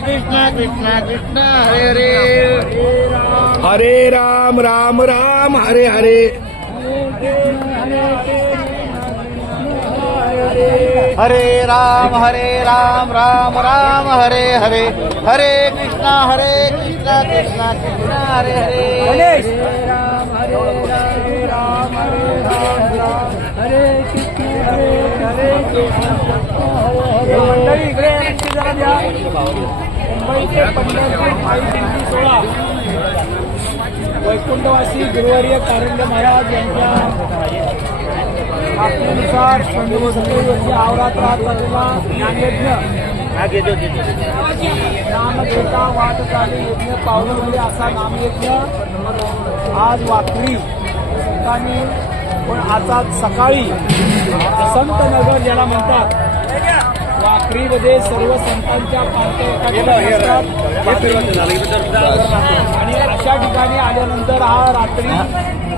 कृष्ण कृष्ण कृष्ण हरे हरे हरे राम राम राम हरे हरे हरे राम राम राम हरे हरे हरे कृष्ण कृष्ण कृष्ण हरे हरे मंडळी इकडे जरा द्या. मुंबईचे पंढरपूर पायी 16 वैकुंठवासी गुरुवर्य कारंडे महाराज यांच्या आपल्यानुसार वर्षी अवरात्रात झालेला ज्ञानयज्ञ नाम घेता वाट चाली यज्ञ पावलं असा नामयज्ञ आज वाकरी संतांनी पण आता सकाळी संत नगर ज्याला म्हणतात वाकरीमध्ये सर्व संतांच्या पालख्या एका ठिकाणी असतात आणि अशा ठिकाणी आल्यानंतर हा रात्री